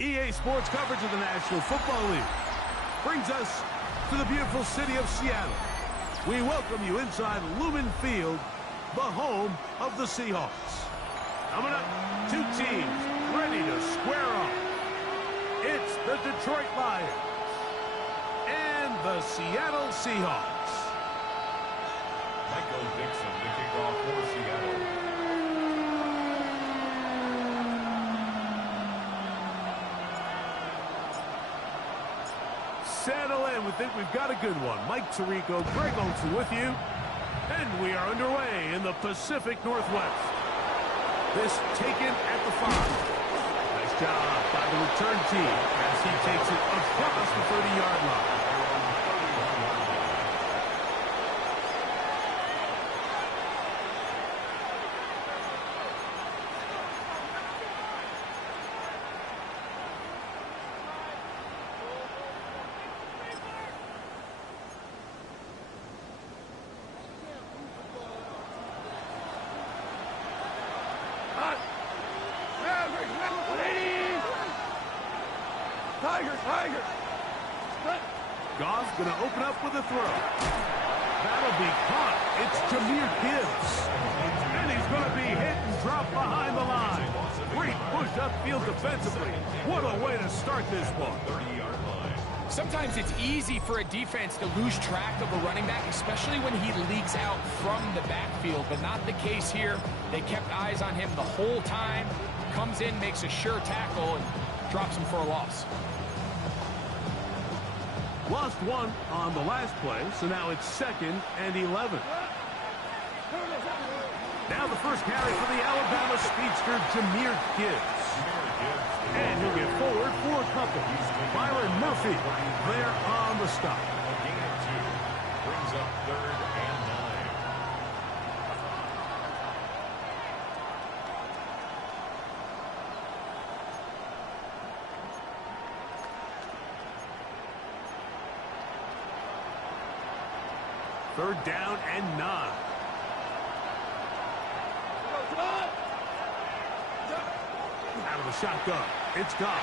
EA Sports coverage of the National Football League brings us to the beautiful city of Seattle. We welcome you inside Lumen Field, the home of the Seahawks. Coming up, two teams ready to square off. It's the Detroit Lions and the Seattle Seahawks. Michael Dixon to kick off for Seattle. Settle in. We think we've got a good one. Mike Tirico, Greg Olsen with you. And we are underway in the Pacific Northwest. This taken at the 5. Nice job by the return team as he takes it across the 30-yard line. Goff's going to open up with a throw. That'll be caught. It's Jahmyr Gibbs. And he's going to be hit and dropped behind the line. Great push upfield defensively. What a way to start this one. 30-yard line. Sometimes it's easy for a defense to lose track of a running back, especially when he leaks out from the backfield, but not the case here. They kept eyes on him the whole time. Comes in, makes a sure tackle, and drops him for a loss. Lost one on the last play, so now it's 2nd and 11. Now the first carry for the Alabama speedster, Jahmyr Gibbs. And he'll get forward for a couple. Byron Murphy there on the stop. A gain of 2. Brings up 3rd and 9. Third down and 9. Out of the shotgun. It's Goff.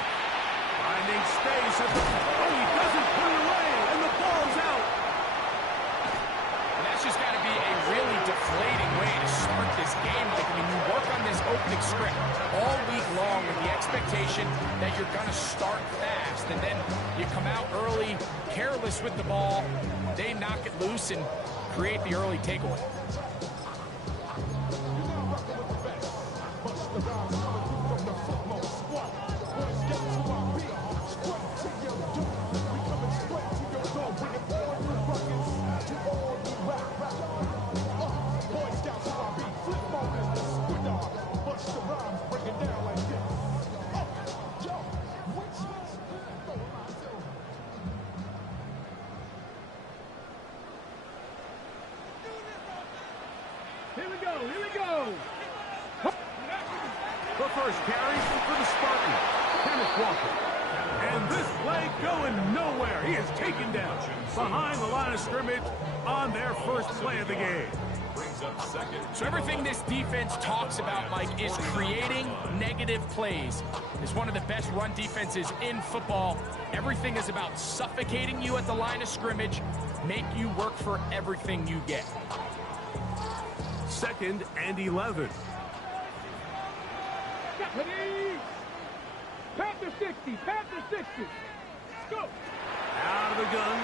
Finding space. He doesn't put it away, and the ball's out. And that's just got to be a really deflating way to start this game. Like, I mean, you work on this opening script all week long with the expectation that you're going to start fast, and then you come out early, careless with the ball. They knock it loose and create the early takeaway. Here we go. The first carry for the Spartans, Kenneth Walker. And this play going nowhere. He is taken down behind the line of scrimmage on their first play of the game. Brings up 2nd. So everything this defense talks about, Mike, is creating negative plays. It's one of the best run defenses in football. Everything is about suffocating you at the line of scrimmage, make you work for everything you get. 2nd and 11. Panther 60, Panther 60. Let's go. Out of the gun,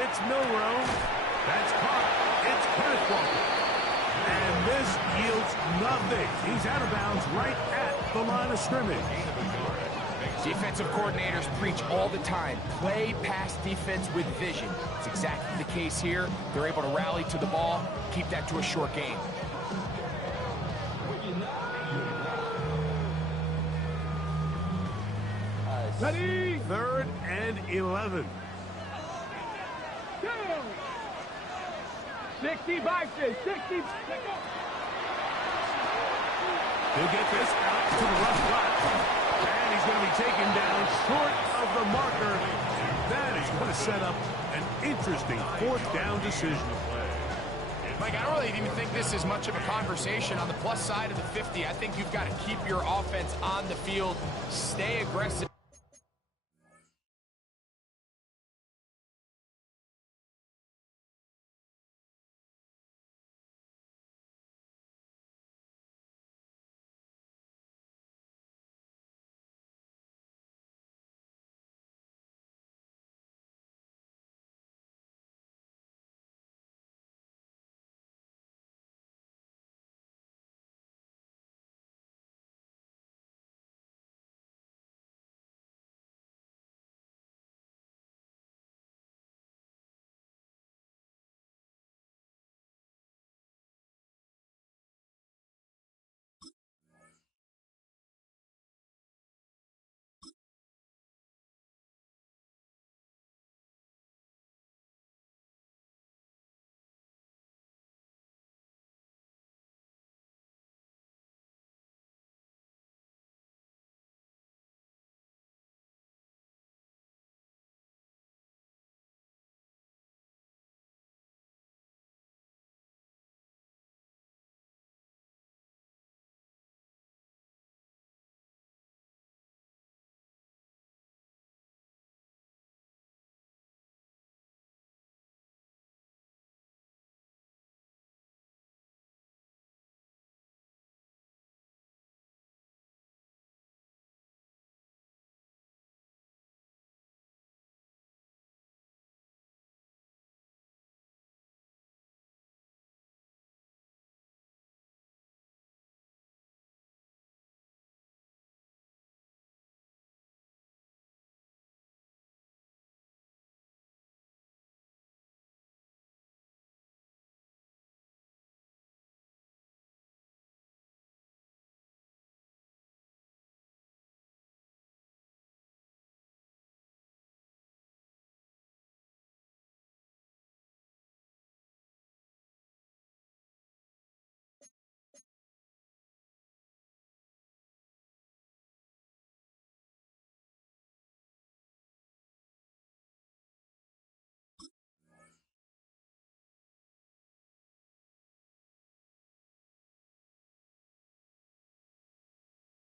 it's Milroe. That's caught. It's Kenneth Walker. And this yields nothing. He's out of bounds right at the line of scrimmage. Defensive coordinators preach all the time, play pass defense with vision. It's exactly the case here. They're able to rally to the ball, keep that to a short game. Ready? 3rd and 11. 60 boxes, 60. He'll get this out to the left flat. And he's going to be taken down short of the marker. That is going to set up an interesting 4th down decision. Mike, I don't really even think this is much of a conversation. On the plus side of the 50, I think you've got to keep your offense on the field, stay aggressive.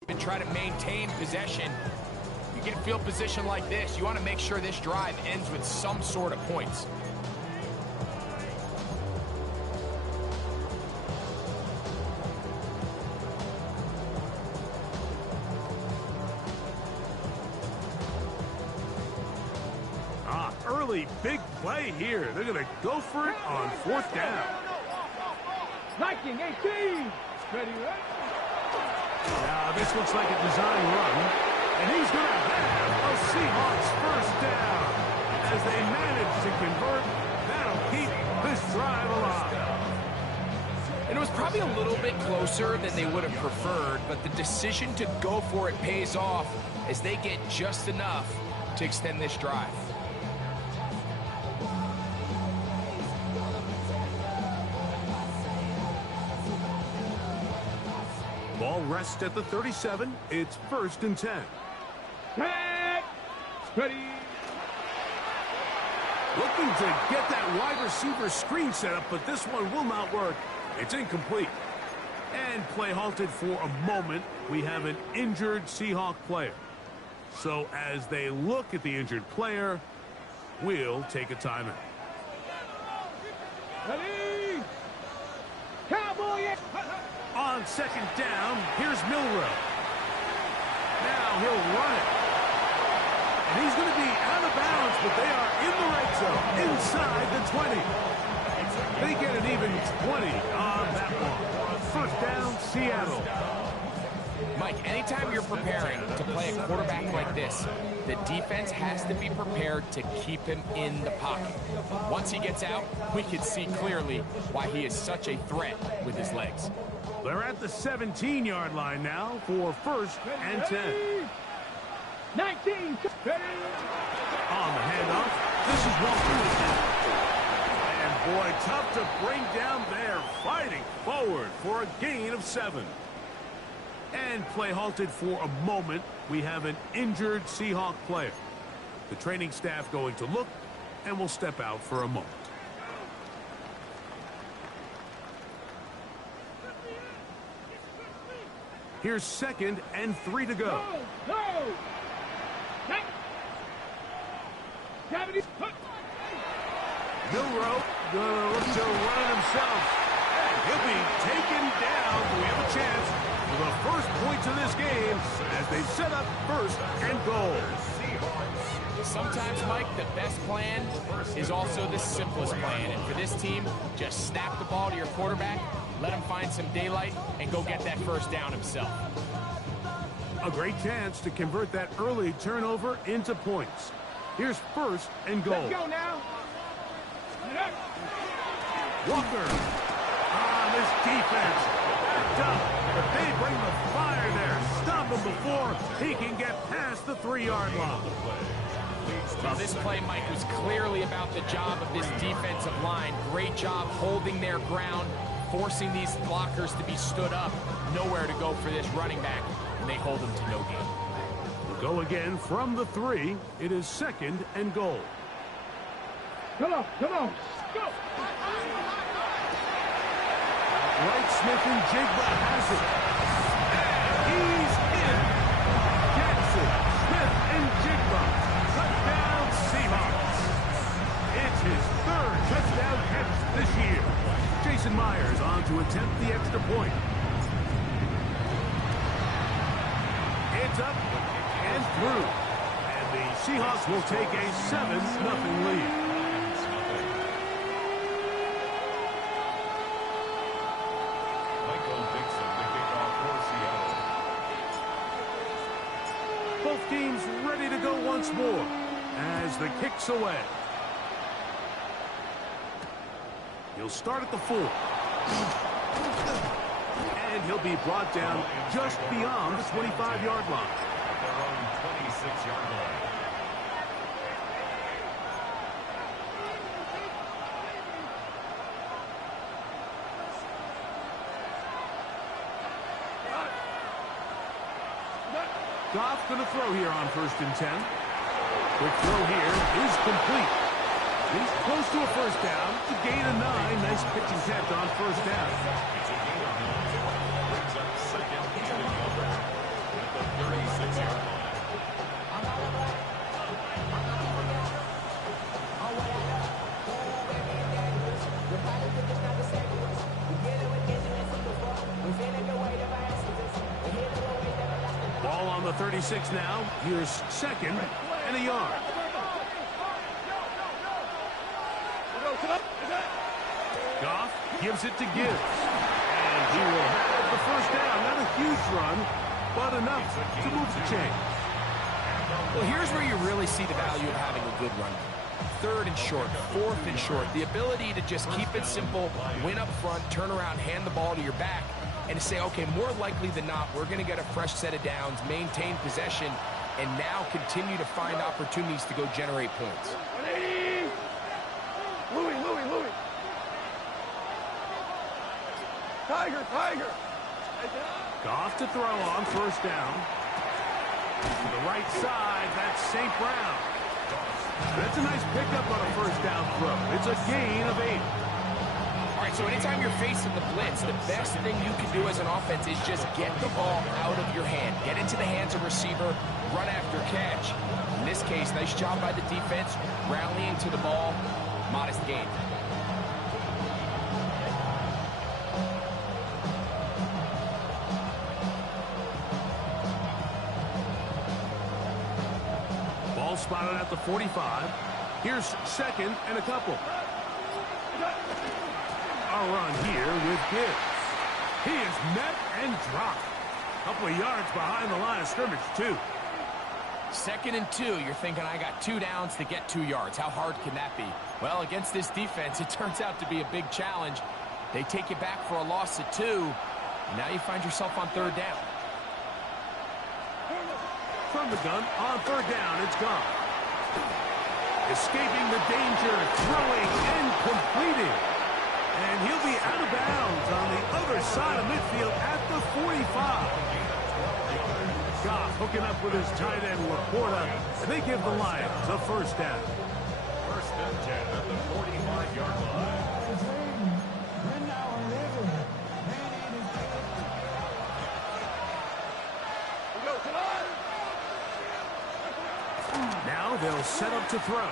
and try to maintain possession. You get a field position like this, you want to make sure this drive ends with some sort of points. Early big play here. They're going to go for it on 4th down. Viking 18. Ready, right? Now this looks like a design run, and he's going to have a Seahawks first down. As they manage to convert, that'll keep this drive alive. And it was probably a little bit closer than they would have preferred, but the decision to go for it pays off as they get just enough to extend this drive. Ball rests at the 37. It's 1st and 10. Tag. Ready. Looking to get that wide receiver screen set up, but this one will not work. It's incomplete. And play halted for a moment. We have an injured Seahawk player. So as they look at the injured player, we'll take a timeout. Ready. Cowboy. On 2nd down, here's Milroe. Now he'll run it. And he's going to be out of bounds, but they are in the red zone, inside the 20. They get an even 20 on that one. 1st down, Seattle. Mike, anytime you're preparing to play a quarterback like this, the defense has to be prepared to keep him in the pocket. Once he gets out, we can see clearly why he is such a threat with his legs. They're at the 17-yard line now for 1st and 10. 19. Ready. On the handoff, this is Walker. And boy, tough to bring down there, fighting forward for a gain of 7. And play halted for a moment. We have an injured Seahawk player. The training staff going to look, and will step out for a moment. Here's 2nd and 3 to go. Go. Gravity. Milroe gonna look to run it himself. And he'll be taken down. We have a chance for the first points of this game as they set up 1st and goal. Sometimes, Mike, the best plan is also the simplest plan. And for this team, just snap the ball to your quarterback, let him find some daylight, and go get that 1st down himself. A great chance to convert that early turnover into points. Here's 1st and goal. Let's go now. Walker on this defense. Backed up, but they bring the fire there. Stop him before he can get past the 3-yard line. Well, this play, Mike, was clearly about the job of this defensive line. Great job holding their ground, forcing these blockers to be stood up. Nowhere to go for this running back, and they hold him to no gain. We'll go again from the 3. It is 2nd and goal. Come on. Go. Wright, Smith, and Jigba has it. And he's in. Jackson, Smith, and Jigba. Touchdown, Seahawks. It's his 3rd touchdown catch this year. Jason Myers on to attempt the extra point. It's up and through. And the Seahawks will take a 7-0 lead. Both teams ready to go once more as the kick's away. He'll start at the 4. And he'll be brought down just beyond the 25-yard line. At their own 26-yard line. Goff going to throw here on 1st and 10. Quick throw here is complete. He's close to a 1st down. It's a gain of 9. Nice pitch and catch on 1st down. It's a gain of 9. Brings up 2nd and 11. the 36 now. Here's second and a yard. Goff gives it to Gibbs. And he will have the first down. Not a huge run, but enough to move the chain. Well, here's where you really see the value of having a good run. Third and short, fourth and short. The ability to just keep it simple, win up front, turn around, hand the ball to your back, and to say, okay, more likely than not, we're going to get a fresh set of downs, maintain possession, and now continue to find opportunities to go generate points. Louis. Tiger. Goff to throw on first down. To the right side, that's St. Brown. That's a nice pickup on a first down throw. It's a gain of 8. All right, so anytime you're facing the blitz, the best thing you can do as an offense is just get the ball out of your hand. Get into the hands of receiver, run after catch. In this case, nice job by the defense, rallying to the ball, modest gain. Ball spotted at the 45. Here's second and a couple. A run here with Gibbs. He is met and dropped. A couple of yards behind the line of scrimmage, too. 2nd and 2, you're thinking, I got 2 downs to get 2 yards. How hard can that be? Well, against this defense, it turns out to be a big challenge. They take you back for a loss of 2, and now you find yourself on 3rd down. From the gun, on 3rd down, it's gone. Escaping the danger, throwing and completing. And he'll be out of bounds on the other side of midfield at the 45. Goff hooking up with his tight end, Laporta, and they give the Lions a first down. 1st and 10 at the 45-yard line. Now they'll set up to throw.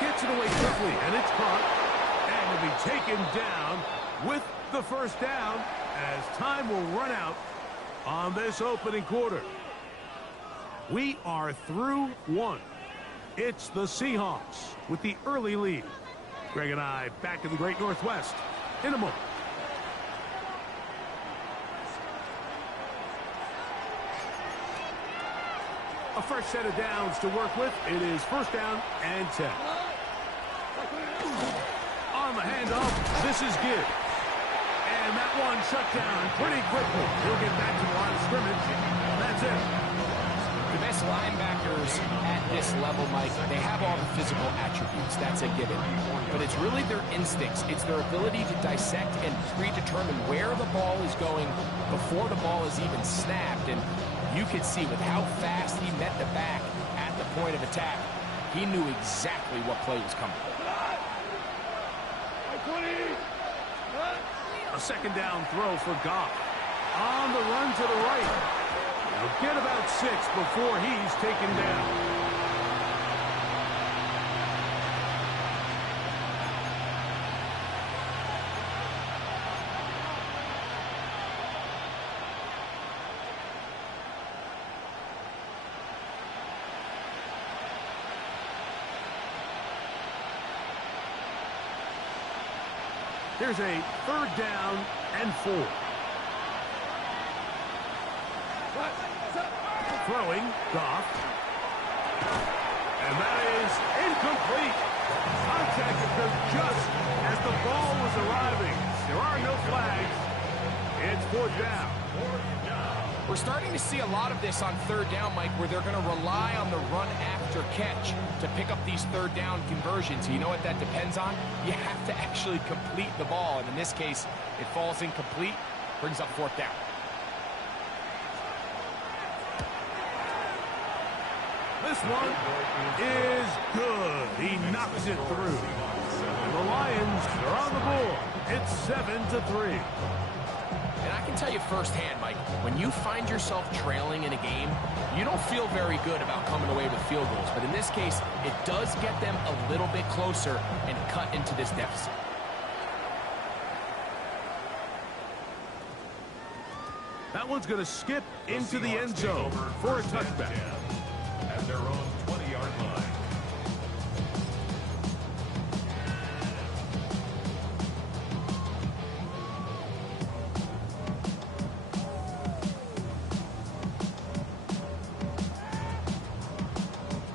Gets it away quickly, and it's caught. And will be taken down with the first down as time will run out on this opening quarter. We are through 1. It's the Seahawks with the early lead. Greg and I back in the Great Northwest in a moment. A fresh set of downs to work with. It is first down and 10. On the handoff, this is Gibbs. And that one shut down pretty quickly. He'll get back to the line of scrimmage. That's it. The best linebackers at this level, Mike, they have all the physical attributes. That's a given. But it's really their instincts. It's their ability to dissect and predetermine where the ball is going before the ball is even snapped. And you could see with how fast he met the back at the point of attack, he knew exactly what play was coming. A second down throw for Goff. On the run to the right. He'll get about 6 before he's taken down. Here's a 3rd down and 4. Throwing, Goff. And that is incomplete. Contact occurred just as the ball was arriving. There are no flags. It's 4th down. We're starting to see a lot of this on 3rd down, Mike, where they're going to rely on the run after catch to pick up these 3rd down conversions. You know what that depends on? You have to actually complete the ball. And in this case, it falls incomplete, brings up 4th down. This one is good. He knocks it through. And the Lions are on the board. It's 7-3. And I can tell you firsthand, Mike, when you find yourself trailing in a game, you don't feel very good about coming away with field goals. But in this case, it does get them a little bit closer and cut into this deficit. That one's going to skip into the end zone for a touchback. At their own 20-yard line.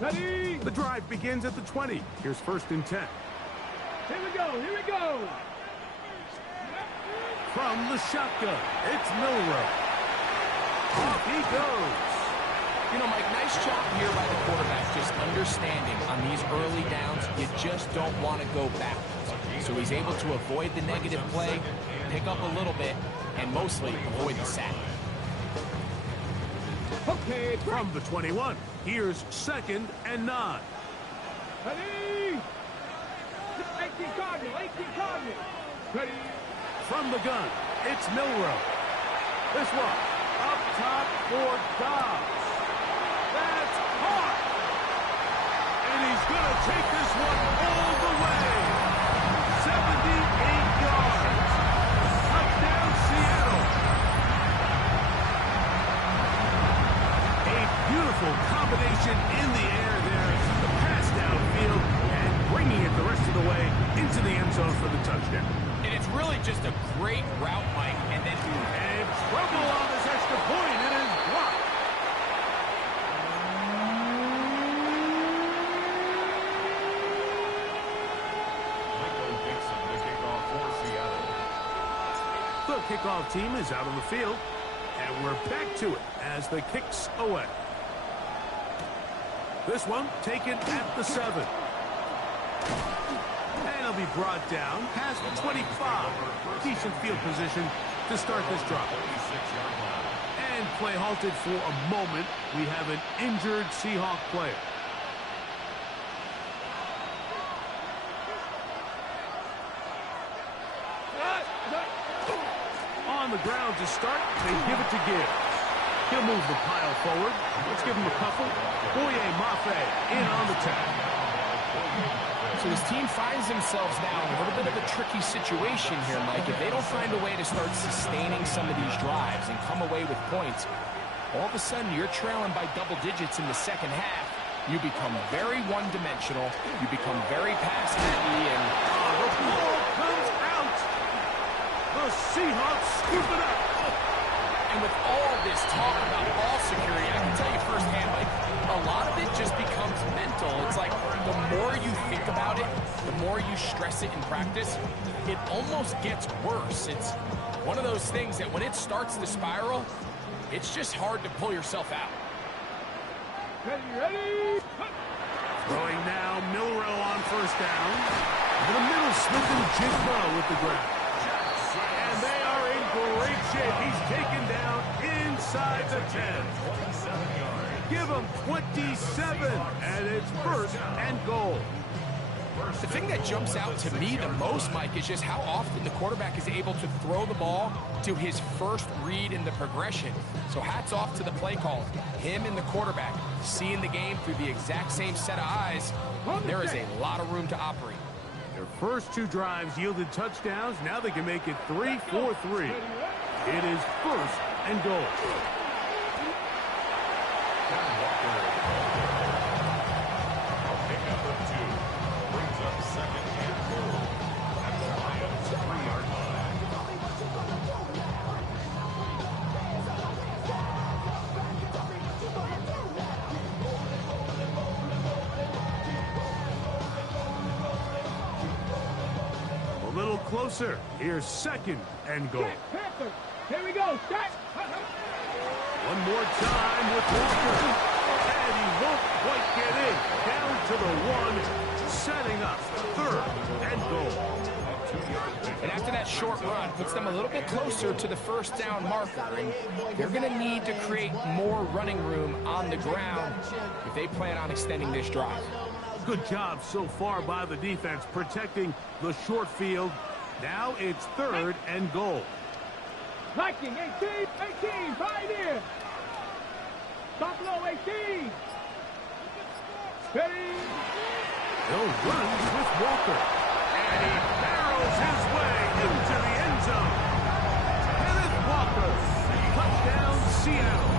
Ready? The drive begins at the 20. Here's 1st and 10. Here we go. Here we go. From the shotgun, it's Milroe. Off he goes. You know, Mike, nice job here by the quarterback, just understanding on these early downs, you just don't want to go backwards. So he's able to avoid the negative play, pick up a little bit, and mostly avoid the sack. Okay, From the 21, here's 2nd and 9. ready? 18 Cardinal, 18 Cardinal. Ready? From the gun, it's Milroe. This one, up top for Dobbs. That's caught. And he's going to take this one all the way. 78 yards. Touchdown, Seattle. A beautiful combination in the air there. The pass downfield and bringing it the rest of the way into the end zone for the touchdown. And it's really just a great route, Mike, and then And trouble on this extra point. It is blocked. Michael Dixon, the kickoff for Seattle. The kickoff team is out on the field, and we're back to it as the kicks away. This one taken at the 7. And he'll be brought down past the 25. Decent field position to start this drive. 26-yard line. And play halted for a moment. We have an injured Seahawk player. On the ground to start, they give it to Gibbs. He'll move the pile forward. Let's give him a couple. Boye Mafe in on the tag. so this team finds themselves now in a little bit of a tricky situation here, Mike. If they don't find a way to start sustaining some of these drives and come away with points, all of a sudden you're trailing by double digits in the second half. You become very one-dimensional. You become very pass-heavy, and The ball comes out. The Seahawks scoop it up. And with all this talk about ball security, I can tell you firsthand, like, a lot of it just becomes mental. It's like the more you think about it, the more you stress it in practice, it almost gets worse. It's one of those things that when it starts to spiral, it's just hard to pull yourself out. Ready, ready? Throwing now, Milroe on 1st down. Over the middle, Smith and Jigba with the grab. And they are in great shape. He's taken down inside the 10. Give him 27, and it's 1st and goal. The thing that jumps out to me the most, Mike, is just how often the quarterback is able to throw the ball to his first read in the progression. So hats off to the play caller. Him and the quarterback seeing the game through the exact same set of eyes. There is a lot of room to operate. Their first 2 drives yielded touchdowns. Now they can make it 3-4-3. It is 1st and goal. A pickup of 2. Brings up 2nd and goal. At the Lions' 3-yard line. A little closer. Here's 2nd and goal. Panthers. Here we go. Start. One more time with Walker. And he won't quite get in. Down to the 1, setting up 3rd and goal. And after that short run, puts them a little bit closer to the 1st down marker. And they're going to need to create more running room on the ground if they plan on extending this drive. Good job so far by the defense protecting the short field. Now it's 3rd and goal. Liking 18, Pioneer. Stop low, 18. Ready? He'll run with Walker. And he barrels his way into the end zone. Kenneth Walker, touchdown. Seattle.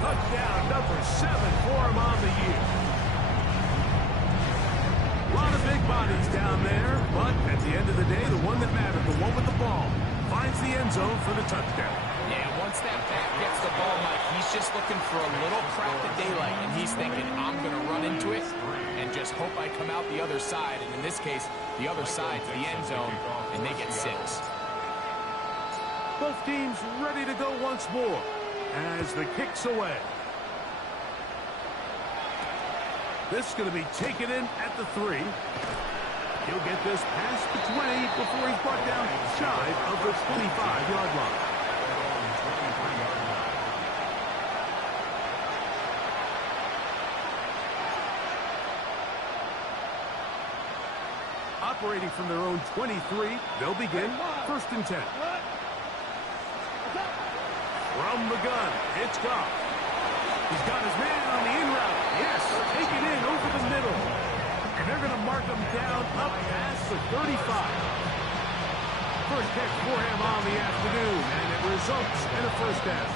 Touchdown number 7 for him on the year. A lot of big bodies down there, but at the end of the day, the one that mattered, the one with the ball, finds the end zone for the touchdown. Yeah, once that back gets the ball, Mike, he's just looking for a little crack of daylight, and he's thinking, I'm going to run into it and just hope I come out the other side. And in this case, the other side's the end zone, and they get 6. Both teams ready to go once more as the kick's away. This is going to be taken in at the 3. He'll get this past the 20 before he's brought down shy of the 25-yard line. Operating from their own 23, they'll begin 1st and 10. From the gun, it's Goff. He's got his man on the in route. Yes, take it in over the middle. And they're going to mark him down up past the 35. First catch for him on the afternoon, and it results in a first down.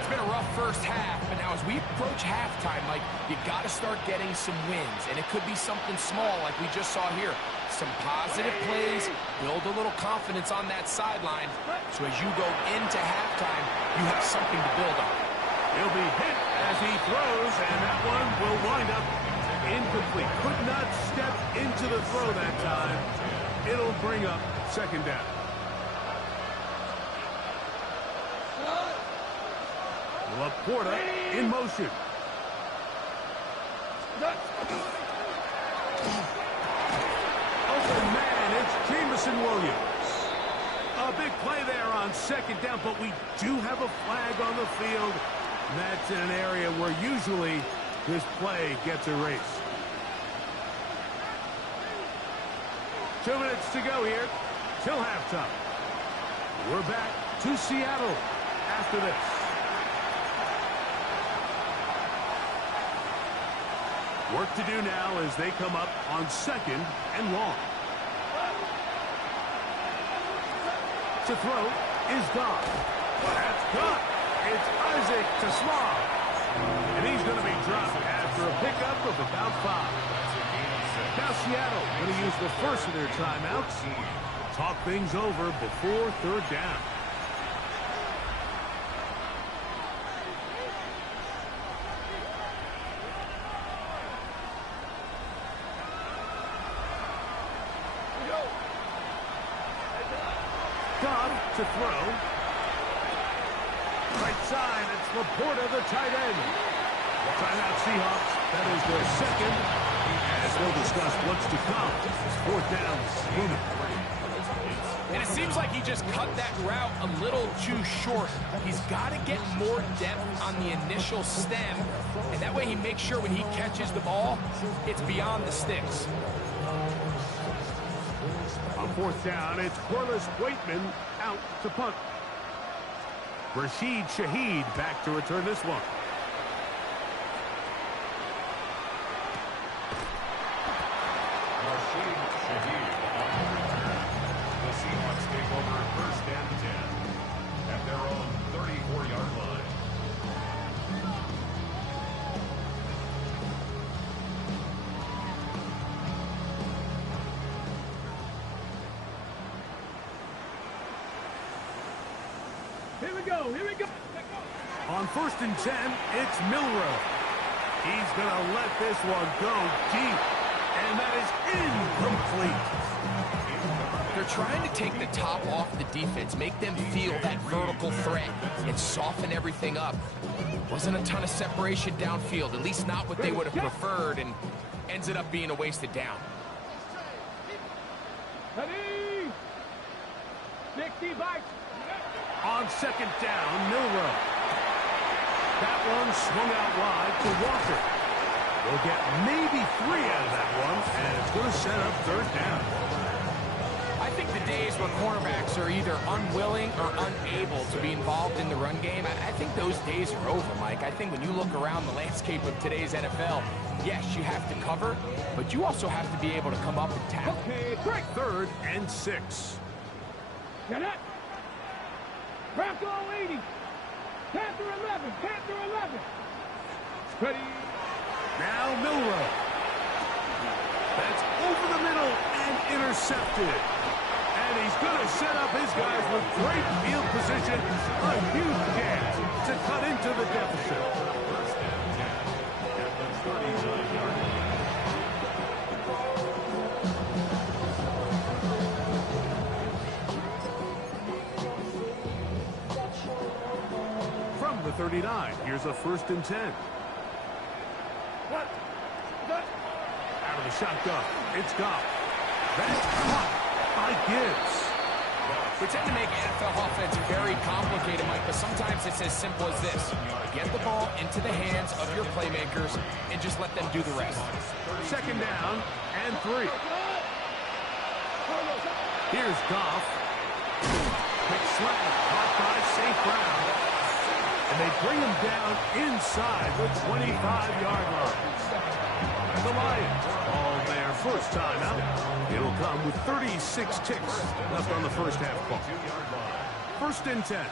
It's been a rough first half, but now as we approach halftime, Mike, you got to start getting some wins, and it could be something small like we just saw here. Some positive plays, build a little confidence on that sideline, so as you go into halftime, you have something to build on. He'll be hit as he throws, and that one will wind up incomplete. Could not step into the throw that time. It'll bring up 2nd down. Laporta in motion. Open man, it's Jameson Williams. A big play there on 2nd down, but we do have a flag on the field. That's in an area where usually this play gets erased. 2 minutes to go here till halftime. We're back to Seattle after this. Work to do now as they come up on 2nd and long. To throw is Goff. That's caught. It's Isaac to Small. And he's going to be dropped after a pickup of about 5. Now Seattle going to use the first of their timeouts. Talk things over before 3rd down. Goff to throw. Right side, it's Laporta, the tight end. Timeout Seahawks. That is their 2nd. As we'll discuss what's to come. 4th down, looming. And it seems like he just cut that route a little too short. He's got to get more depth on the initial stem, and that way he makes sure when he catches the ball, it's beyond the sticks. On 4th down, it's Corliss Waitman out to punt. Rashid Shaheed back to return this one. Rashid Shaheed on the return. The Seahawks take over 1st and 10 at their own 34-yard line. Here we go. Here we go. On 1st and 10, it's Milroe. He's going to let this one go deep. And that is incomplete. They're trying to take the top off the defense, make them feel that vertical threat, and soften everything up. Wasn't a ton of separation downfield, at least not what they would have preferred, and ends it up being a wasted down. Ready? 60 bites. On 2nd down, Milroe. That one swung out wide to Walker. We'll get maybe 3 out of that one, and it's going to set up 3rd down. I think the days when cornerbacks are either unwilling or unable to be involved in the run game, I think those days are over, Mike. I think when you look around the landscape of today's NFL, yes, you have to cover, but you also have to be able to come up and tackle. Okay, break. 3rd and 6. Get it. Crack all 80. Panther 11. Panther 11. Ready. Now Milroe. That's over the middle and intercepted. And he's going to set up his guys with great field position. A huge chance to cut into the deficit. First and 10 at the 39-yard line. From the 39, here's a 1st and 10. What? Out of the shotgun, it's Goff. That's caught by Gibbs. We tend to make NFL offense very complicated, Mike, but sometimes it's as simple as this. Get the ball into the hands of your playmakers and just let them do the rest. 2nd down and 3. Here's Goff. Quick slant caught by St. Brown. And they bring him down inside the 25-yard line. The Lions call their first timeout. It'll come with 36 ticks left on the first half clock. 1st and 10.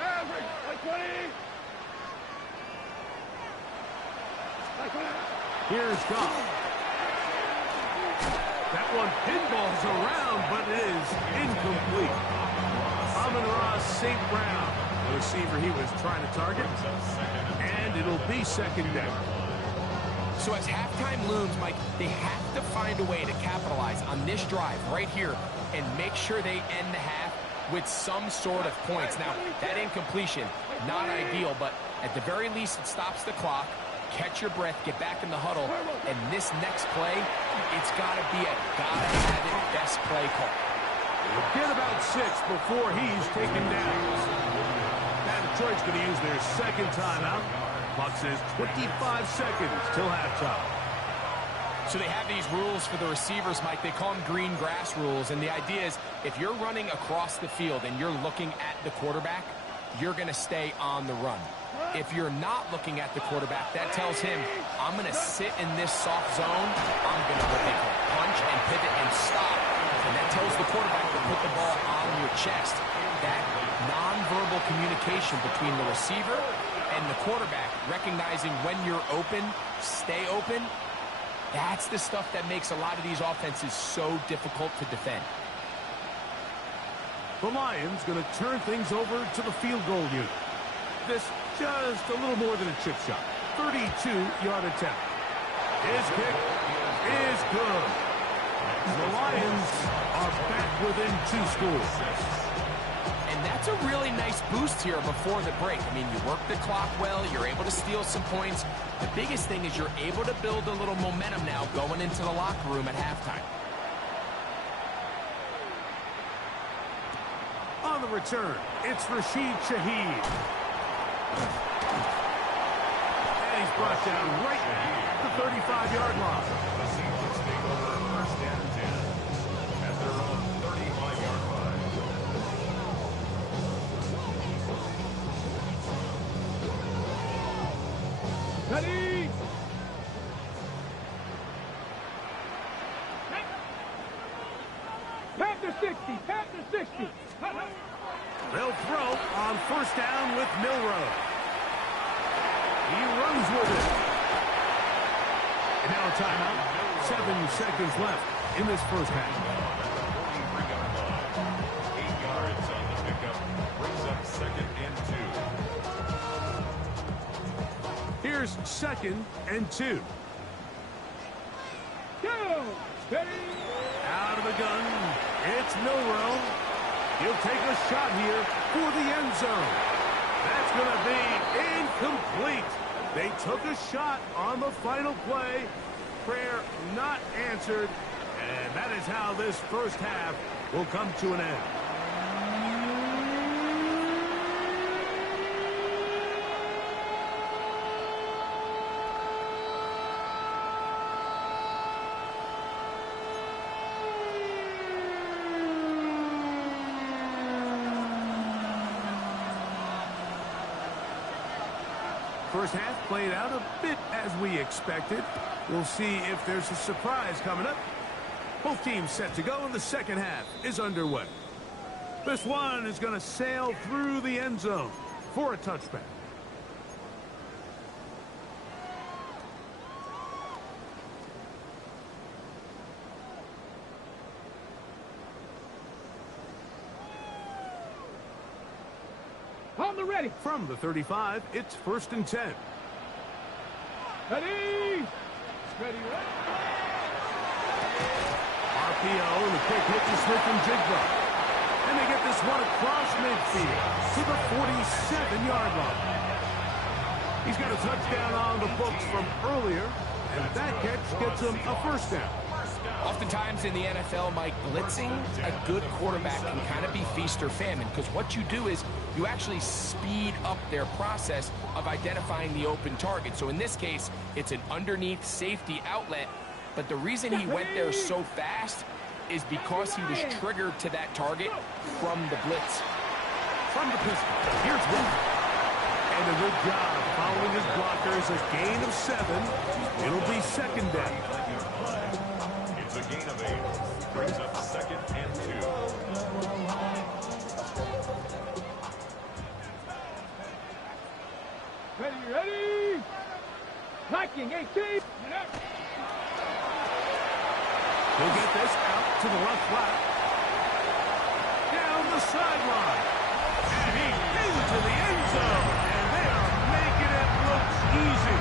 Average. Like 20. Like 20. Here's Goff. That one pinballs around, but it is incomplete. Amon-Ra St. Brown, the receiver he was trying to target. And it'll be 2nd down. So as halftime looms, Mike, they have to find a way to capitalize on this drive right here and make sure they end the half with some sort of points. Now, that incompletion, not ideal, but at the very least, it stops the clock. Catch your breath, get back in the huddle, and this next play, it's got to be a gotta-have-it best play call. Get about 6 before he's taken down. Now Detroit's going to use their 2nd timeout. Clock says 25 seconds till halftime. So they have these rules for the receivers, Mike. They call them green grass rules, and the idea is if you're running across the field and you're looking at the quarterback, you're going to stay on the run. If you're not looking at the quarterback, that tells him, I'm going to sit in this soft zone. I'm going to what they call punch and pivot and stop. And that tells the quarterback to put the ball on your chest. That nonverbal communication between the receiver and the quarterback, recognizing when you're open, stay open, that's the stuff that makes a lot of these offenses so difficult to defend. The Lions going to turn things over to the field goal unit. This just a little more than a chip shot. 32-yard attempt. His kick is good. The Lions are back within 2 scores. And that's a really nice boost here before the break. I mean, you work the clock well, you're able to steal some points. The biggest thing is you're able to build a little momentum now going into the locker room at halftime. On the return, it's Rashid Shaheed. And he's brought down right at the 35-yard line. The Seahawks take over 1st and 10 at their own 35-yard line. Ready. Panther 60. Panther 60. They'll throw on 1st down with Milroe. He runs with it. And now a timeout. 7 seconds left in this first half. 8 yards on the pickup. Brings up 2nd and 2. Here's 2nd and 2. Go. Ready. Out of the gun, it's Milroe. He'll take a shot here for the end zone. That's going to be incomplete. They took a shot on the final play. Prayer not answered. And that is how this first half will come to an end. First half played out a bit as we expected. We'll see if there's a surprise coming up. Both teams set to go, and the second half is underway. This one is going to sail through the end zone for a touchback. On the ready. From the 35, it's 1st and 10. Ready. Ready. RPO, and the quick hit to Smith and Jigba. And they get this one across midfield to the 47-yard line. He's got a touchdown on the books from earlier, and that catch gets him a 1st down. Oftentimes in the NFL, Mike, blitzing a good quarterback can kind of be feast or famine, because what you do is you actually speed up their process of identifying the open target. So in this case, it's an underneath safety outlet, but the reason he went there so fast is because he was triggered to that target from the blitz. From the pistol, here's Wilson. And a good job following his blockers, a gain of 7. It'll be 2nd down. It's a gain of 8. Brings up 2nd and 2. Ready. Liking 18. He'll get this out to the left flat. Down the sideline. And he's into the end zone. And they are making it look easy.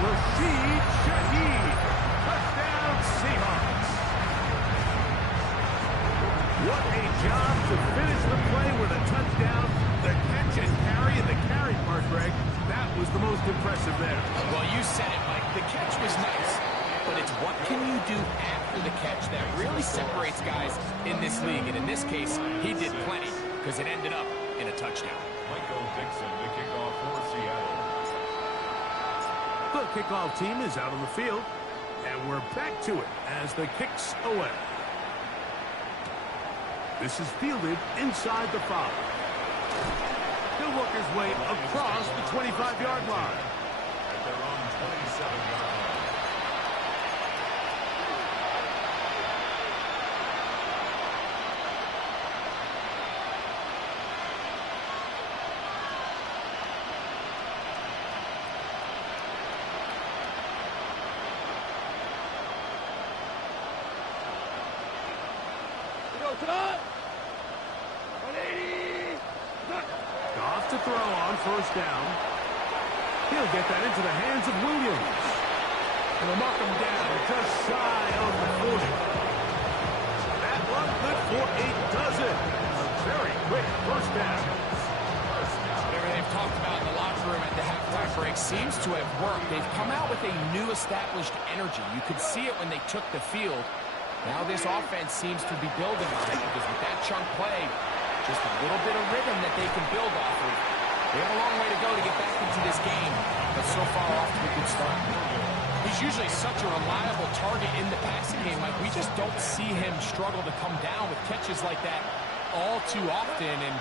Rashid Shaheed. Touchdown Seahawks. What a job to finish the play with a touchdown. The catch and carry, and the carry part, Greg, that was the most impressive there. Well, you said it, Mike. The catch was nice, but it's what can you do after the catch that really separates guys in this league. And in this case, he did plenty because it ended up in a touchdown. Michael Dixon to kick off for Seattle. The kickoff team is out on the field, and we're back to it as the kick's away. This is fielded inside the 5. He'll work his way across the 25-yard line. At their own 27-yard line. Goff to throw on 1st down. He'll get that into the hands of Williams. And they'll mark him down just shy of the 40. That one good for 8 dozen. A very quick 1st down. Whatever they've talked about in the locker room at the halftime break seems to have worked. They've come out with a new established energy. You could see it when they took the field. Now this offense seems to be building on it because with that chunk play, just a little bit of rhythm that they can build off of. They have a long way to go to get back into this game, but so far off to a good start. He's usually such a reliable target in the passing game. Like, we just don't see him struggle to come down with catches like that all too often. And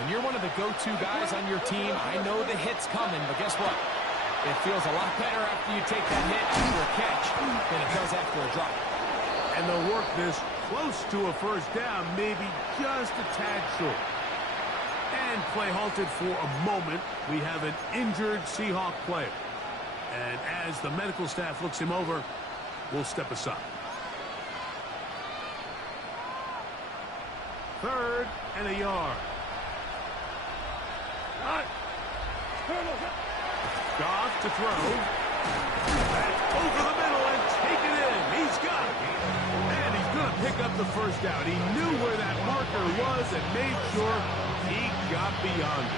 when you're one of the go-to guys on your team, I know the hit's coming, but guess what? It feels a lot better after you take that hit after a catch than it does after a drop. And they'll work this close to a 1st down, maybe just a tad short. And play halted for a moment. We have an injured Seahawk player. And as the medical staff looks him over, we'll step aside. 3rd and a yard. Goff to throw. That's over the middle and taken in. He's got it. And he's going to pick up the 1st down. He knew where that marker was and made sure he got beyond it.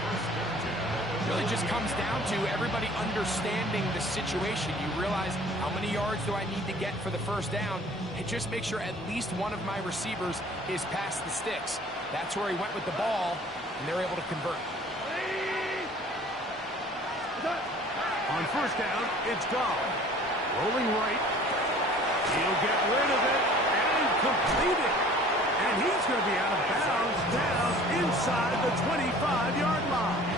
It really just comes down to everybody understanding the situation. You realize how many yards do I need to get for the 1st down, and just make sure at least one of my receivers is past the sticks. That's where he went with the ball, and they're able to convert. On 1st down, it's Goff. Rolling right. He'll get rid of it and complete it. And he's going to be out of bounds down inside the 25-yard line.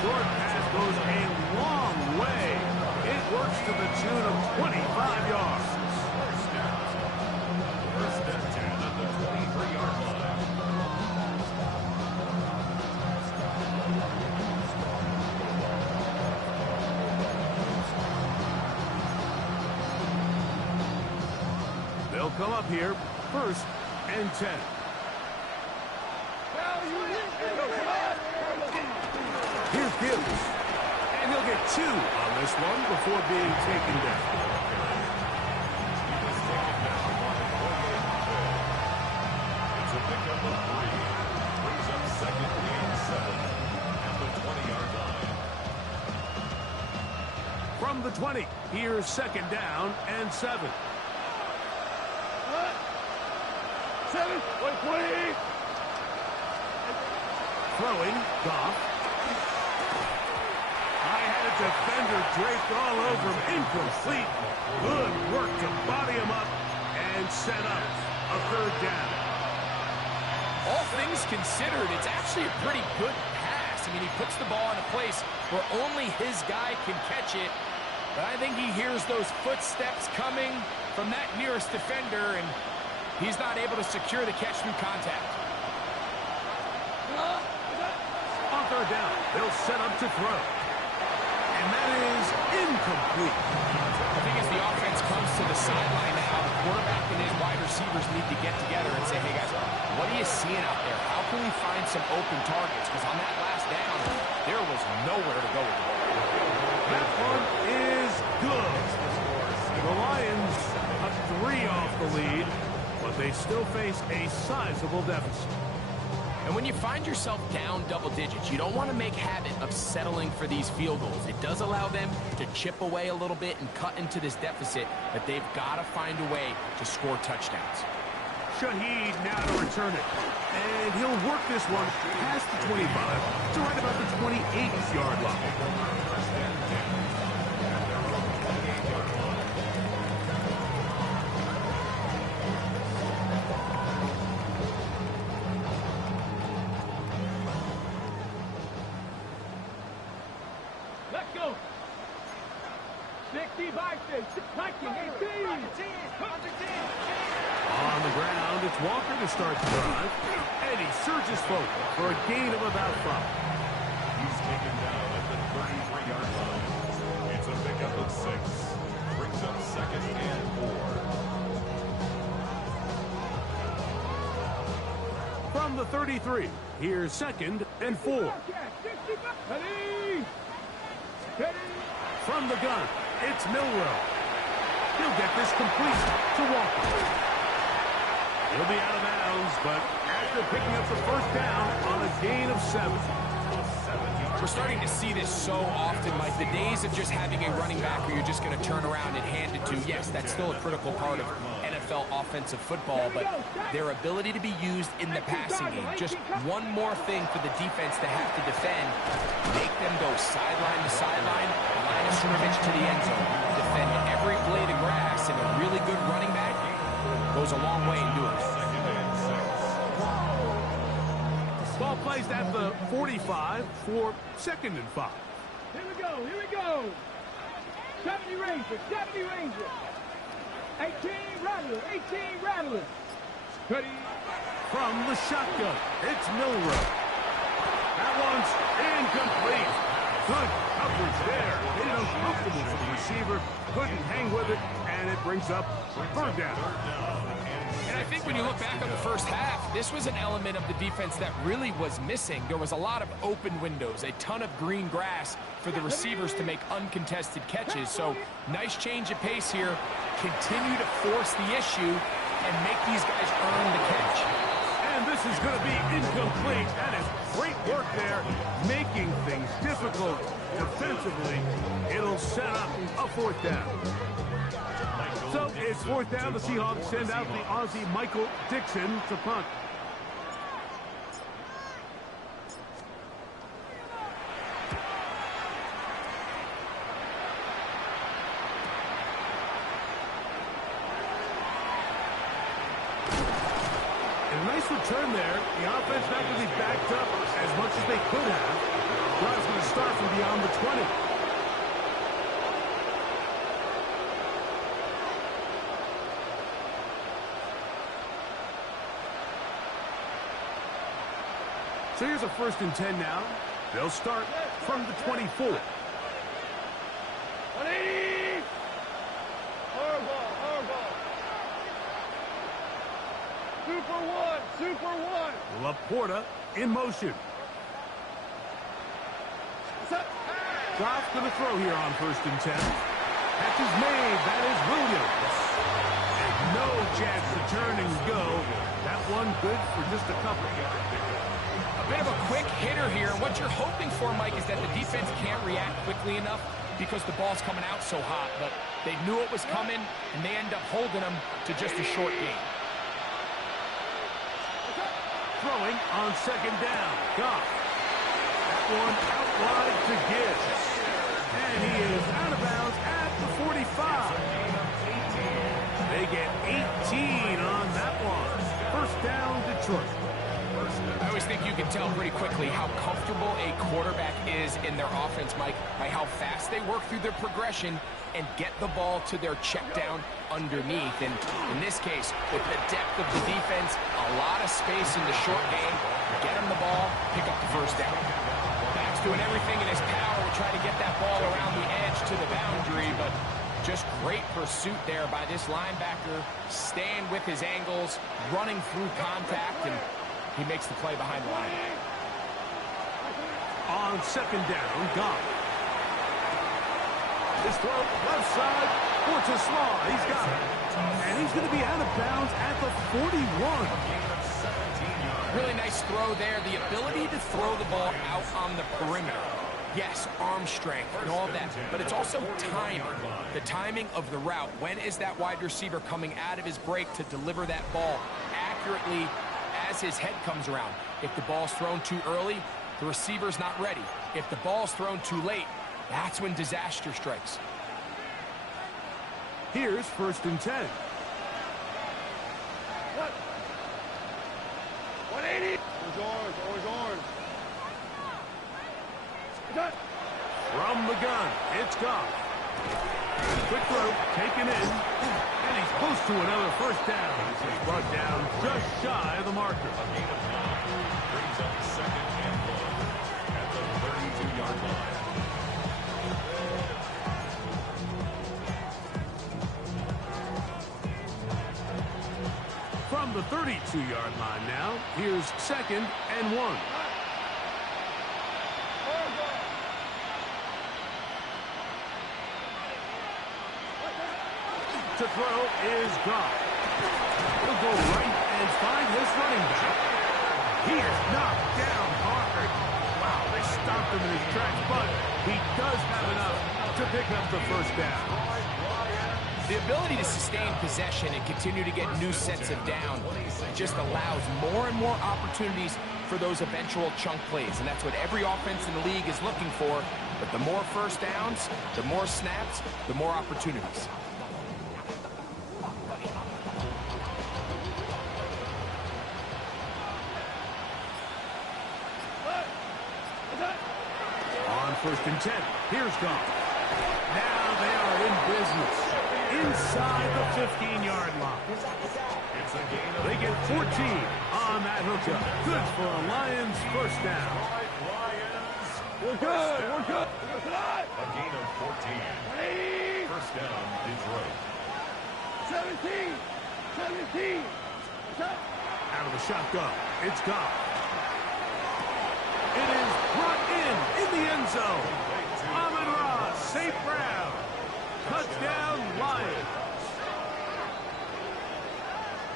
Short pass goes a long way. It works to the tune of 25 yards. First and 10 at the 23-yard line. come up here, 1st and 10. Here's Gibbs. And he'll get 2 on this one before being taken down. It's a pickup of 3. Brings up 2nd and 7 at the 20-yard line. From the 20, here's 2nd down and 7. 7, wait. Throwing, Goff. I had a defender draped all over him. Incomplete. Good work to body him up and set up a 3rd down. All things considered, it's actually a pretty good pass. I mean, he puts the ball in a place where only his guy can catch it. But I think he hears those footsteps coming from that nearest defender, and he's not able to secure the catch through contact. On 3rd down, they'll set up to throw. And that is incomplete. I think as the offense comes to the sideline now, the quarterback and his wide receivers need to get together and say, hey, guys, what are you seeing out there? How can we find some open targets? Because on that last down, there was nowhere to go with the ball. That one is good. The Lions a 3 off the lead, but they still face a sizable deficit. And when you find yourself down double digits, you don't want to make habit of settling for these field goals. It does allow them to chip away a little bit and cut into this deficit, but they've got to find a way to score touchdowns. Shaheed now to return it. And he'll work this one past the 25 to right about the 28-yard line. Let's go. 60 by 6. Hiking 18. On the ground, it's Walker to start the drive. And he surges forward for a gain of about 5. He's taken down at the 33-yard line. It's a pickup of 6. Brings up 2nd and 4. From the 33, here's 2nd and 4. From the gun, it's Milroe. He'll get this complete to Walker. He'll be out of bounds, but after picking up the 1st down on a gain of 7. We're starting to see this so often, Mike. The days of just having a running back where you're just going to turn around and hand it to, yes, that's still a critical part of NFL offensive football, but their ability to be used in the passing game, just one more thing for the defense to have to defend, make them go sideline to sideline, line of scrimmage to the end zone, defend every blade of grass, and a really good running back goes a long way in doing it. Ball placed at the 45 for 2nd and 5. Here we go. 70 Ranger. 18 Rattler. Ready. From the shotgun, it's Milroe. That one's incomplete. Good coverage there. Made it uncomfortable for the receiver. Couldn't hang with it, and it brings up 3rd down. And I think when you look back on the first half, this was an element of the defense that really was missing. There was a lot of open windows, a ton of green grass for the receivers to make uncontested catches. So nice change of pace here. Continue to force the issue and make these guys earn the catch. And this is going to be incomplete. That is great work there, making things difficult defensively. It'll set up a 4th down. So it's 4th down. The Seahawks send out the Aussie Michael Dixon to punt. And a nice return there. The offense not going to be backed up as much as they could have. Drive's going to start from beyond the 20. So here's a 1st and 10 now. They'll start from the 24. 180. Horrible. Super one. Laporta in motion. Goff to the throw here on 1st and 10. Catch is made. That is Williams. And no chance to turn and go. That one good for just a couple. A bit of a quick hitter here. And what you're hoping for, Mike, is that the defense can't react quickly enough because the ball's coming out so hot. But they knew it was coming, and they end up holding them to just a short gain. Throwing on 2nd down. Goff. That one out wide to Gibbs. And he is out of bounds at the 45. They get 18 on that one. 1st down, Detroit. I always think you can tell pretty quickly how comfortable a quarterback is in their offense, Mike, by how fast they work through their progression and get the ball to their check down underneath. And in this case, with the depth of the defense, a lot of space in the short game, get him the ball, pick up the 1st down. Max doing everything in his power to try to get that ball around the edge to the boundary, but just great pursuit there by this linebacker, staying with his angles, running through contact, and he makes the play behind the line. On 2nd down, Goff. His throw, left side, for Small. He's got it. And he's going to be out of bounds at the 41. Really nice throw there. The ability to throw the ball out on the perimeter. Yes, arm strength and all that, but it's also timing. The timing of the route. When is that wide receiver coming out of his break to deliver that ball accurately as his head comes around? If the ball's thrown too early, the receiver's not ready. If the ball's thrown too late, that's when disaster strikes. Here's 1st and 10. 180. Orange. From the gun, it's Goff. Quick throw, taken in, and he's close to another 1st down. He's brought down just shy of the marker. A gain of 9 brings up 2nd and 1 at the 32-yard line. From the 32-yard line now, here's 2nd and 1. To throw is Goff. He'll go right and find his running back. He is knocked down hard. Wow, they stopped him in his tracks, but he does have enough to pick up the 1st down. The ability to sustain possession and continue to get new sets of down just allows more and more opportunities for those eventual chunk plays, and that's what every offense in the league is looking for. But the more 1st downs, the more snaps, the more opportunities. On 1st and 10, here's Goff. Now they are in business inside the 15-yard line. They get 14 on that hookup. Good for a Lions 1st down. We're good. A gain of 14. 1st down, Detroit. 17. Out of the shotgun, it's Goff. It is brought in the end zone. Amon-Ra, St. Brown. Touchdown, Lions.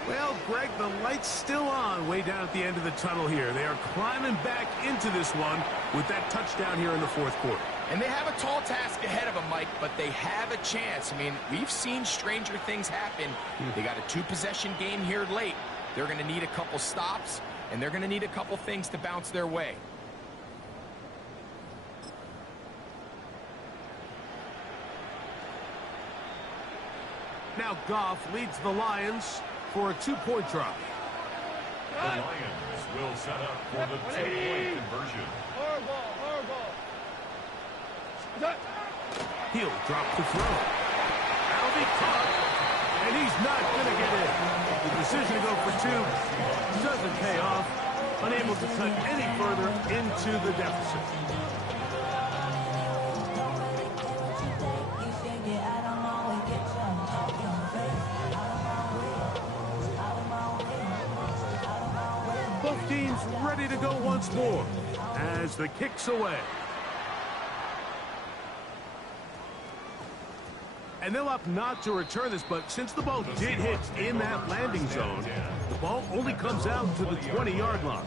Well, Greg, the light's still on way down at the end of the tunnel here. They are climbing back into this one with that touchdown here in the 4th quarter. And they have a tall task ahead of them, Mike, but they have a chance. I mean, we've seen stranger things happen. They got a 2-possession game here late. They're going to need a couple stops, and they're going to need a couple things to bounce their way. Now Goff leads the Lions for a 2-point try. The Lions will set up for the 2-point conversion. Hard ball. He'll drop the throw. That'll be caught. And he's not going to get in. The decision to go for 2 doesn't pay off. Unable to cut any further into the deficit. Both teams ready to go once more as the kick's away. And they'll opt not to return this, but since the ball did hit in that landing zone, the ball only comes out to the 20-yard line.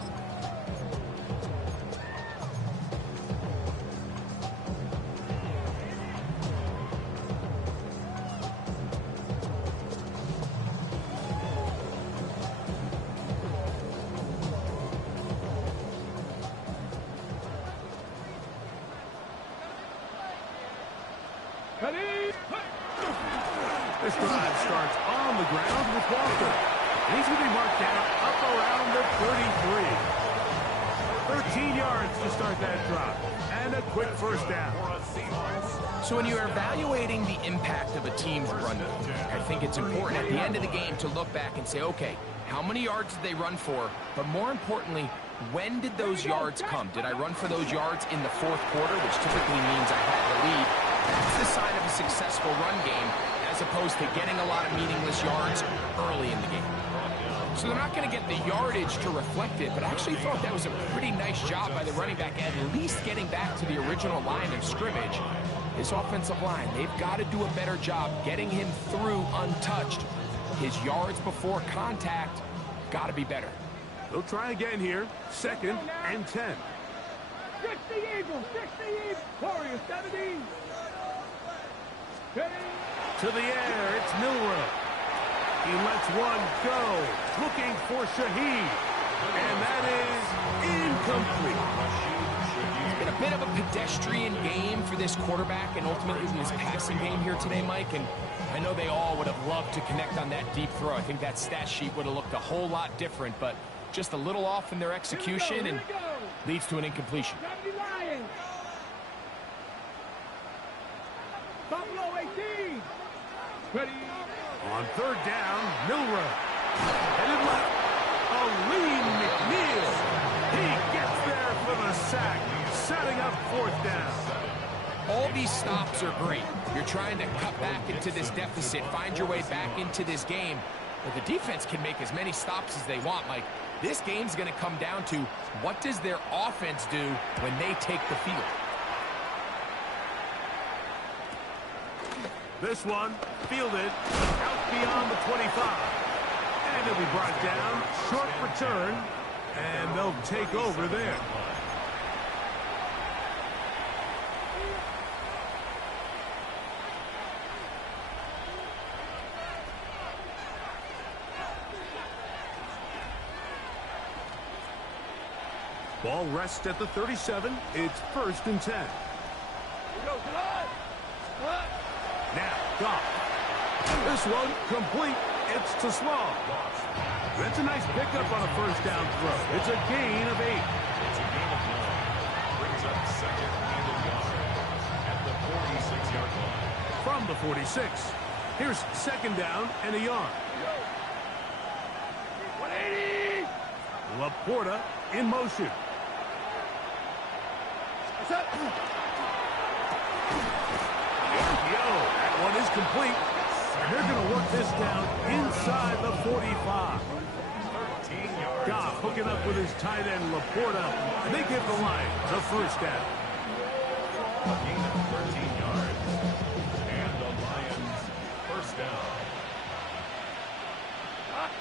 This drive starts on the ground with Walker. And he's going to be marked down up around the 33. 13 yards to start that drive. And a quick first down. So when you're evaluating the impact of a team's run game, I think it's important at the end of the game to look back and say, okay, how many yards did they run for? But more importantly, when did those yards come? Did I run for those yards in the fourth quarter, which typically means I had the lead? That's the sign of a successful run game, as opposed to getting a lot of meaningless yards early in the game. So they're not going to get the yardage to reflect it, but I actually thought that was a pretty nice job by the running back, at least getting back to the original line of scrimmage. This offensive line, they've got to do a better job getting him through untouched. His yards before contact got to be better. They'll try again here. 2nd and 10. 60 Eagles, 60 Eagles. Warriors, 17. To the air, it's Milroe. He lets one go, looking for Shaheed. And that is incomplete. It's been a bit of a pedestrian game for this quarterback and ultimately in this passing game here today, Mike. And I know they all would have loved to connect on that deep throw. I think that stat sheet would have looked a whole lot different, but just a little off in their execution and leads to an incompletion. Buffalo 18. Ready. On 3rd down, Milroe. Headed left. Aleem McNeil. He gets there for the sack, setting up 4th down. All these stops are great. You're trying to cut back into this deficit, find your way back into this game. But the defense can make as many stops as they want, Mike. This game's going to come down to what does their offense do when they take the field. This one fielded out beyond the 25. And he'll be brought down. Short return. And they'll take over there. Ball rests at the 37. It's 1st and 10. Now, Goff. This one complete. It's to Slaw. That's a nice pickup on a 1st down throw. It's a gain of 8. It's a gain of 9. Brings up 2nd and a yard at the 46-yard line. From the 46. Here's 2nd down and a yard. 180. Laporta in motion. That one is complete. And they're going to work this down inside the 45. Goff hooking up with his tight end, Laporta. And they give the Lions a 1st down. A gain of 13 yards. And the Lions 1st down.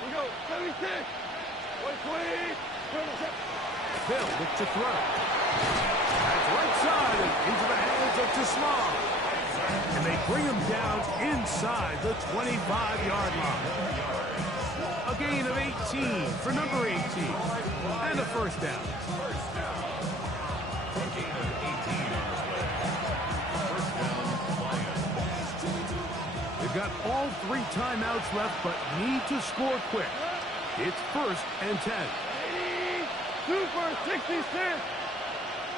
We go. 76. 120. Bill looks to throw. That's right side and into the hands of Tislam. And they bring him down inside the 25-yard line. A gain of 18 for number 18. And a 1st down. A gain of 18 on the play. 1st down, Lions. They've got all 3 timeouts left, but need to score quick. It's 1st and 10. 80. 2 for 66.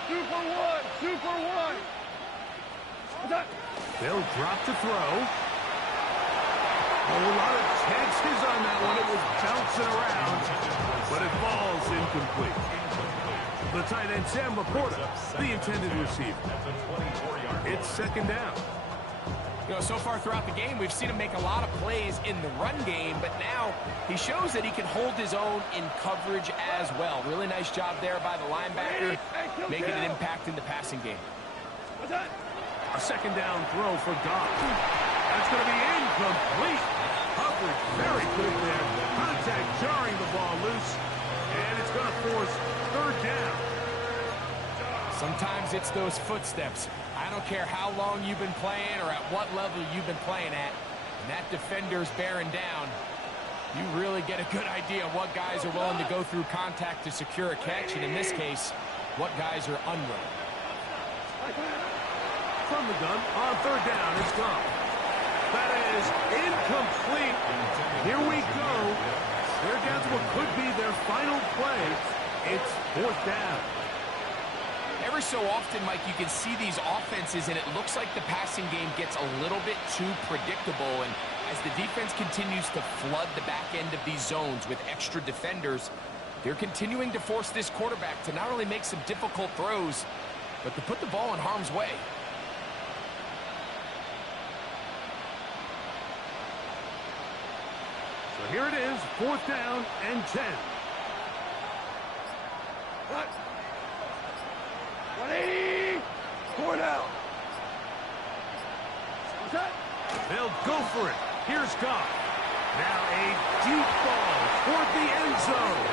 2 for 1. 2 for 1. They'll drop to throw. A lot of chances on that one. It was bouncing around, but it falls incomplete. The tight end, Sam Laporta, the intended receiver. It's 2nd down. You know, so far throughout the game, we've seen him make a lot of plays in the run game, but now he shows that he can hold his own in coverage as well. Really nice job there by the linebacker, making an impact in the passing game. A second down throw for Goff. That's going to be incomplete. Coverage very good there. Contact jarring the ball loose, and it's going to force third down. Sometimes it's those footsteps. I don't care how long you've been playing or at what level you've been playing at, and that defender's bearing down. You really get a good idea of what guys are willing to go through contact to secure a catch, and in this case, what guys are unwilling. From the gun on third down, it's gone. That is incomplete. Here we go. They're down to what could be their final play. It's fourth down. Every so often, Mike, you can see these offenses, and it looks like the passing game gets a little bit too predictable. And as the defense continues to flood the back end of these zones with extra defenders, they're continuing to force this quarterback to not only make some difficult throws, but to put the ball in harm's way. So here it is, fourth down and 10. What? 180. 4 down. What's that? They'll go for it. Here's Goff. Now a deep ball toward the end zone.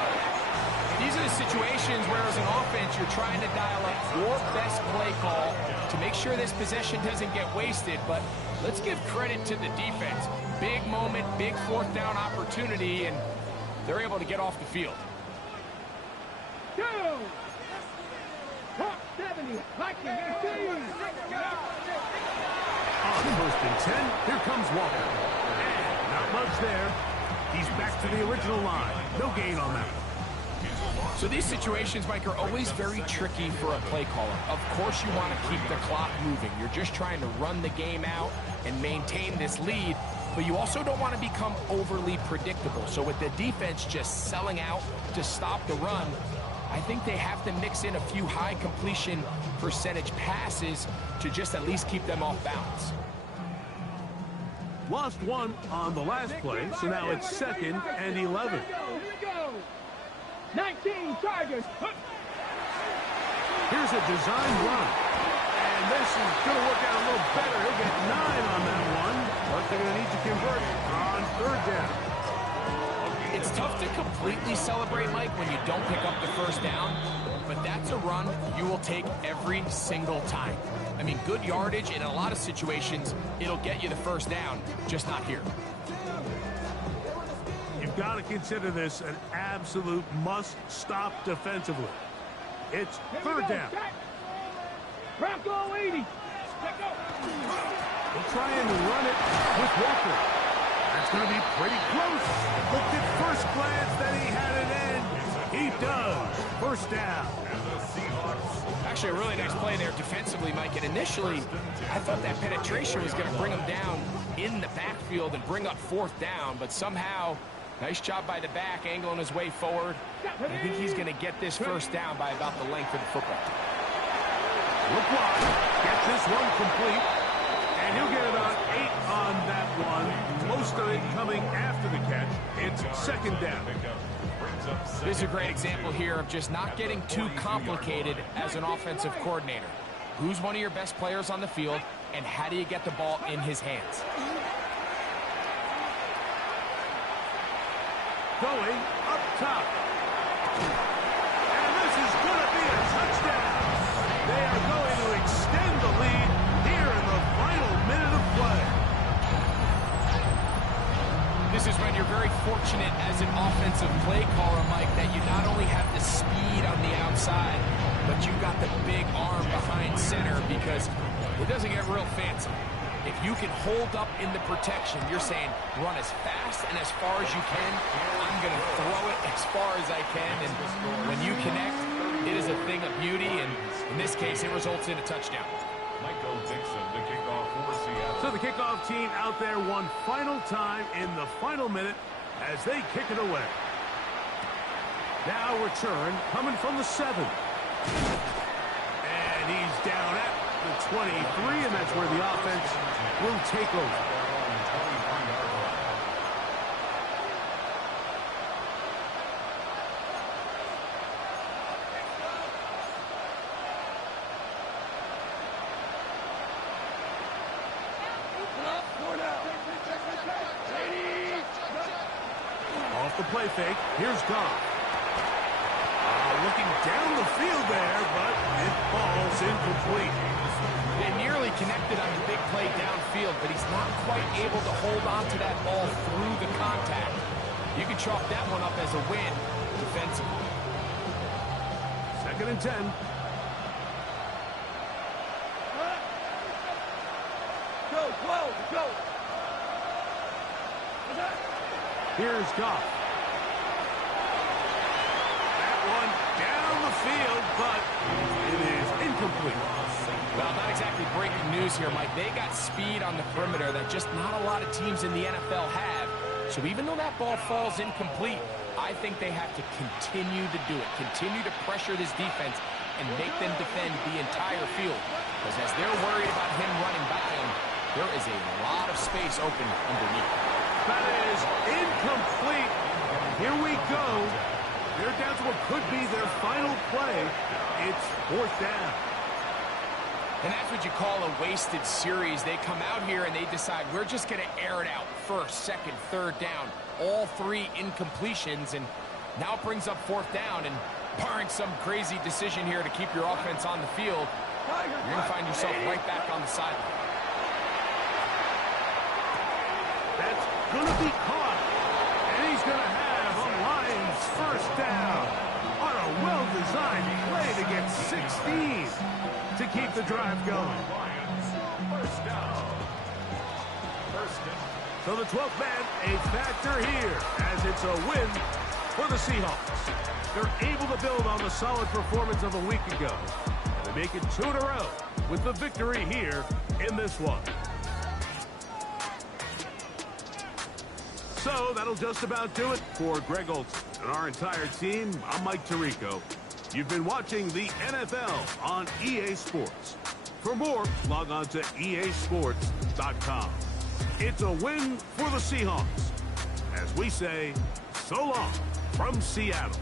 These are the situations where, as an offense, you're trying to dial up your best play call to make sure this possession doesn't get wasted. But let's give credit to the defense. Big moment, big fourth down opportunity, and they're able to get off the field. Go! Top 70. On first and 10, here comes Walker. And not much there. He's back to the original line. No gain on that. So these situations, Mike, are always very tricky for a play caller. Of course you want to keep the clock moving. You're just trying to run the game out and maintain this lead, but you also don't want to become overly predictable. So with the defense just selling out to stop the run, I think they have to mix in a few high completion percentage passes to just at least keep them off balance. Lost one on the last play, so now it's second and 11. Here we go. 19 Chargers. Here's a design run. And this is going to work out a little better. He'll get 9 on that one, but they're going to need to convert on third down. It's tough to completely celebrate, Mike, when you don't pick up the first down, but that's a run you will take every single time. I mean, good yardage, and in a lot of situations, it'll get you the first down, just not here. You've got to consider this an absolute must-stop defensively. It's third down. Bronco 80. We'll try and run it with Walker. That's going to be pretty close. Looked at first glance that he had it in. He does. First down. Actually, a really nice play there defensively, Mike. And initially, I thought that penetration was going to bring him down in the backfield and bring up fourth down. But somehow, nice job by the back, angling his way forward. I think he's going to get this first down by about the length of the football. Look wide. Gets this one complete. And he'll get about 8 on that one. Most of it coming after the catch. It's second down. This is a great example here of just not getting too complicated as an offensive coordinator. Who's one of your best players on the field, and how do you get the ball in his hands? Going up top. And this is going to be a touchdown. They are going to extend the lead here in the final minute of play. This is when you're very fortunate as an offensive play caller, Mike, that you not only have the speed on the outside, but you've got the big arm behind center, because it doesn't get real fancy. If you can hold up in the protection, you're saying run as fast and as far as you can. I'm going to throw it as far as I can, and when you connect, it is a thing of beauty, and in this case, it results in a touchdown. Michael Dixon, the kickoff for Seattle. So the kickoff team out there one final time in the final minute as they kick it away. Now return coming from the 7. And he's down at the 23, and that's where the offense will take over. Off the play fake, here's Goff. Looking down the field there, but it falls incomplete. They nearly connected on the big play downfield, but he's not quite able to hold on to that ball through the contact. You can chalk that one up as a win defensively. 2nd and 10. Go. Here's Goff. That one down the field, but it is incomplete. Well, not exactly breaking news here, Mike. They got speed on the perimeter that just not a lot of teams in the NFL have. So even though that ball falls incomplete, I think they have to continue to do it. Continue to pressure this defense and make them defend the entire field. Because as they're worried about him running by him, there is a lot of space open underneath. That is incomplete. Here we go. They're down to what could be their final play. It's 4th down. And that's what you call a wasted series. They come out here and they decide we're just going to air it out. 1st, 2nd, 3rd down. All 3 incompletions. And now it brings up 4th down. And barring some crazy decision here to keep your offense on the field, you're going to find yourself right back on the sideline. That's going to be caught. And he's going to have a Lions 1st down on a well-designed play to get 16 to keep the drive going. Lions, 1st down. 1st and So the 12th man, a factor here, as it's a win for the Seahawks. They're able to build on the solid performance of a week ago, and they make it 2 in a row with the victory here in this one. So that'll just about do it for Greg Olsen and our entire team. I'm Mike Tirico. You've been watching the NFL on EA Sports. For more, log on to easports.com. It's a win for the Seahawks. As we say, so long from Seattle.